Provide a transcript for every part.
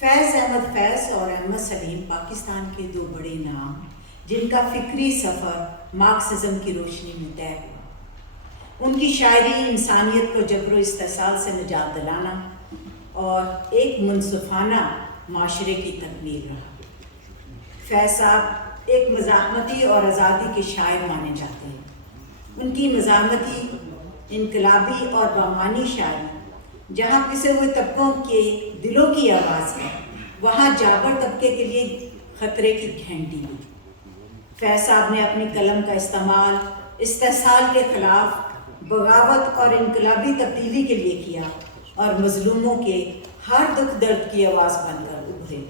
فیض احمد فیض اور احمد سلیم پاکستان کے دو بڑے نام جن کا فکری سفر مارکسزم کی روشنی میں طے ہوا۔ ان کی شاعری انسانیت کو جبر و استحصال سے نجات دلانا اور ایک منصفانہ معاشرے کی تکمیل رہا۔ فیض صاحب ایک مزاحمتی اور آزادی کے شاعر مانے جاتے ہیں۔ ان کی مزاحمتی، انقلابی اور بامانی شاعری جہاں پسے ہوئے طبقوں کے دلوں کی آواز ہے، وہاں جابر طبقے کے لیے خطرے کی گھنٹی ہوئی۔ فیض صاحب نے اپنی قلم کا استعمال استحصال کے خلاف بغاوت اور انقلابی تبدیلی کے لیے کیا اور مظلوموں کے ہر دکھ درد کی آواز بن کر ابھرے۔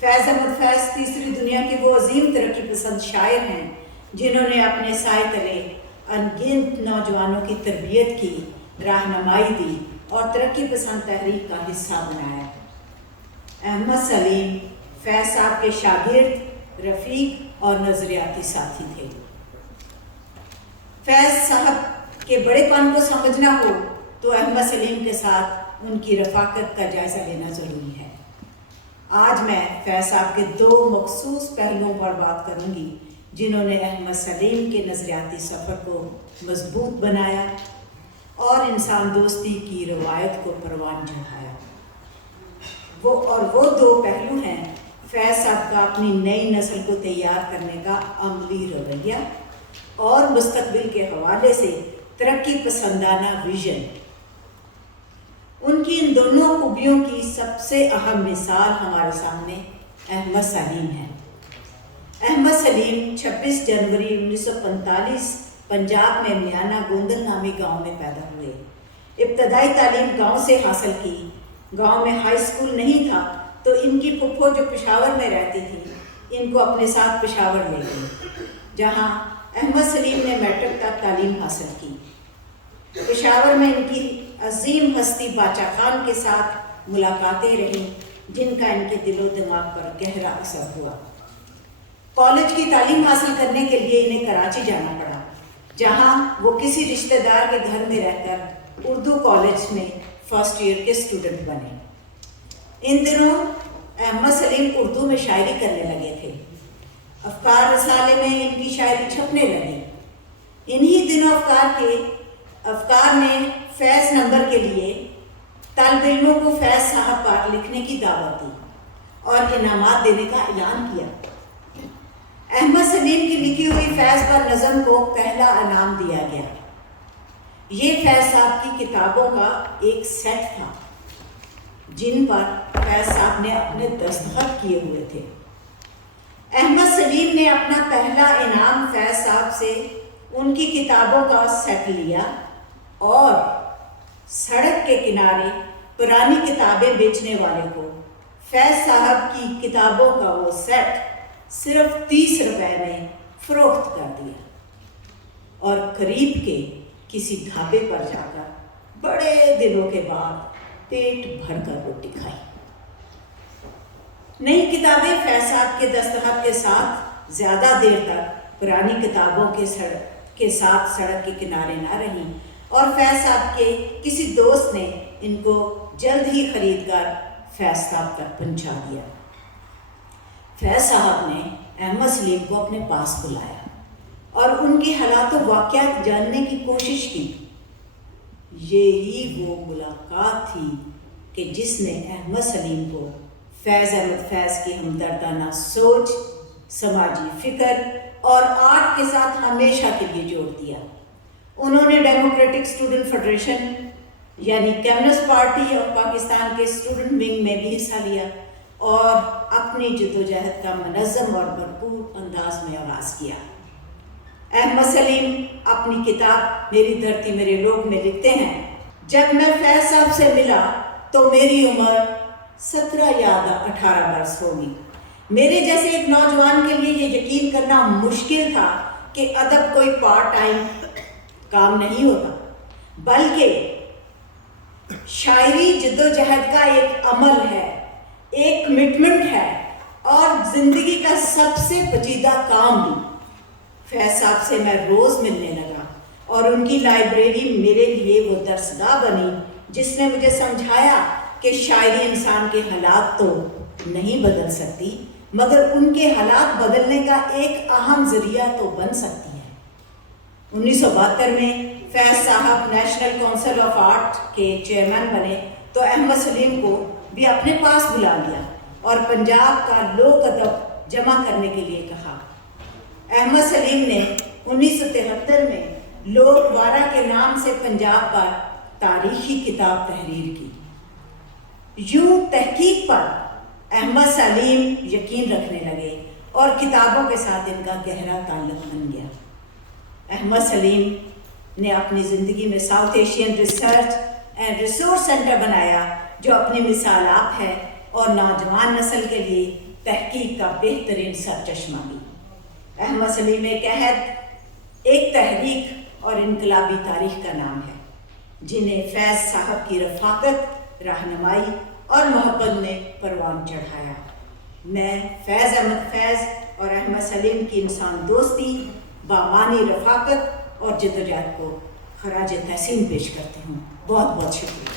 فیض احمد فیض تیسری دنیا کے وہ عظیم ترقی پسند شاعر ہیں جنہوں نے اپنے سائے تلے انگنت نوجوانوں کی تربیت کی، رہنمائی دی اور ترقی پسند تحریک کا حصہ بنایا۔ احمد سلیم فیض صاحب کے شاگرد، رفیق اور نظریاتی ساتھی تھے۔ فیض صاحب کے بڑے پن کو سمجھنا ہو تو احمد سلیم کے ساتھ ان کی رفاقت کا جائزہ لینا ضروری ہے۔ آج میں فیض صاحب کے دو مخصوص پہلوؤں پر بات کروں گی جنہوں نے احمد سلیم کے نظریاتی سفر کو مضبوط بنایا اور انسان دوستی کی روایت کو پروان چڑھایا۔ وہ دو پہلو ہیں فیض صاحب کا اپنی نئی نسل کو تیار کرنے کا عملی رویہ اور مستقبل کے حوالے سے ترقی پسندانہ ویژن۔ ان کی ان دونوں خوبیوں کی سب سے اہم مثال ہمارے سامنے احمد سلیم ہے۔ احمد سلیم 26 جنوری 1945 پنجاب میں میانہ گوندل نامی گاؤں میں پیدا ہوئے۔ ابتدائی تعلیم گاؤں سے حاصل کی۔ گاؤں میں ہائی اسکول نہیں تھا تو ان کی پھپھو جو پشاور میں رہتی تھی ان کو اپنے ساتھ پشاور لے گئی، جہاں احمد سلیم نے میٹرک تک تعلیم حاصل کی۔ پشاور میں ان کی عظیم ہستی باچا خان کے ساتھ ملاقاتیں رہیں جن کا ان کے دل و دماغ پر گہرا اثر ہوا۔ کالج کی تعلیم حاصل کرنے کے لیے انہیں کراچی جانا پڑا، جہاں وہ کسی رشتہ دار کے گھر میں رہ کر اردو کالج میں فرسٹ ایئر کے اسٹوڈنٹ بنے۔ ان دنوں احمد سلیم اردو میں شاعری کرنے لگے تھے۔ افکار رسالے میں ان کی شاعری چھپنے لگی۔ انہی دنوں افکار نے فیض نمبر کے لیے طالب علموں کو فیض صاحب پر لکھنے کی دعوت دی اور انعامات دینے کا اعلان کیا۔ احمد سلیم کی لکھی ہوئی فیض پر نظم کو پہلا انعام دیا گیا۔ یہ فیض صاحب کی کتابوں کا ایک سیٹ تھا جن پر فیض صاحب نے اپنے دستخط کیے ہوئے تھے۔ احمد سلیم نے اپنا پہلا انعام فیض صاحب سے ان کی کتابوں کا سیٹ لیا اور سڑک کے کنارے پرانی کتابیں بیچنے والے کو فیض صاحب کی کتابوں کا وہ سیٹ صرف 30 روپے میں فروخت کر دیا اور قریب کے کسی ڈھابے پر جا کر بڑے دنوں کے بعد پیٹ بھر کر روٹی کھائی۔ نئی کتابیں فیض صاحب کے دستخط کے ساتھ زیادہ دیر تک پرانی کتابوں کے ساتھ سڑک کے کنارے نہ رہیں اور فیض صاحب کے کسی دوست نے ان کو جلد ہی خرید کر فیض صاحب تک پہنچا دیا۔ فیض صاحب نے احمد سلیم کو اپنے پاس بلایا اور ان کے حالات و واقعات جاننے کی کوشش کی۔ یہی وہ ملاقات تھی کہ جس نے احمد سلیم کو فیض احمد فیض کی ہمدردانہ سوچ، سماجی فکر اور آرٹ کے ساتھ ہمیشہ کے لیے جوڑ دیا۔ انہوں نے ڈیموکریٹک اسٹوڈنٹ فیڈریشن یعنی کمیونسٹ پارٹی آف پاکستان کے اسٹوڈنٹ ونگ میں بھی حصہ لیا اور اپنی جدوجہد کا منظم اور بھرپور انداز میں آغاز کیا۔ احمد سلیم اپنی کتاب میری دھرتی میرے لوگ میں لکھتے ہیں، جب میں فیض صاحب سے ملا تو میری عمر 17 یا 18 برس ہوگی۔ میرے جیسے ایک نوجوان کے لیے یہ یقین کرنا مشکل تھا کہ ادب کوئی پارٹ ٹائم کام نہیں ہوتا، بلکہ شاعری جدوجہد کا ایک عمل ہے، ایک کمٹمنٹ ہے اور زندگی کا سب سے پیچیدہ کام بھی۔ فیض صاحب سے میں روز ملنے لگا اور ان کی لائبریری میرے لیے وہ درسگاہ بنی جس نے مجھے سمجھایا کہ شاعری انسان کے حالات تو نہیں بدل سکتی، مگر ان کے حالات بدلنے کا ایک اہم ذریعہ تو بن سکتی ہے۔ 1972 میں فیض صاحب نیشنل کونسل آف آرٹ کے چیئرمین بنے تو احمد سلیم کو بھی اپنے پاس بلا لیا اور پنجاب کا لوک ادب جمع کرنے کے لیے کہا۔ احمد سلیم نے 1973 میں لوک وارہ کے نام سے پنجاب پر تاریخی کتاب تحریر کی۔ یوں تحقیق پر احمد سلیم یقین رکھنے لگے اور کتابوں کے ساتھ ان کا گہرا تعلق بن گیا۔ احمد سلیم نے اپنی زندگی میں south Asian research and resource centre بنایا جو اپنی مثال آپ ہے اور نوجوان نسل کے لیے تحقیق کا بہترین سرچشمہ بھی۔ احمد سلیم ایک عہد، ایک تحریک اور انقلابی تاریخ کا نام ہے جنہیں فیض صاحب کی رفاقت، رہنمائی اور محبت نے پروان چڑھایا۔ میں فیض احمد فیض اور احمد سلیم کی انسان دوستی، بامانی رفاقت اور جدوجہد کو خراج تحسین پیش کرتی ہوں۔ بہت بہت شکریہ۔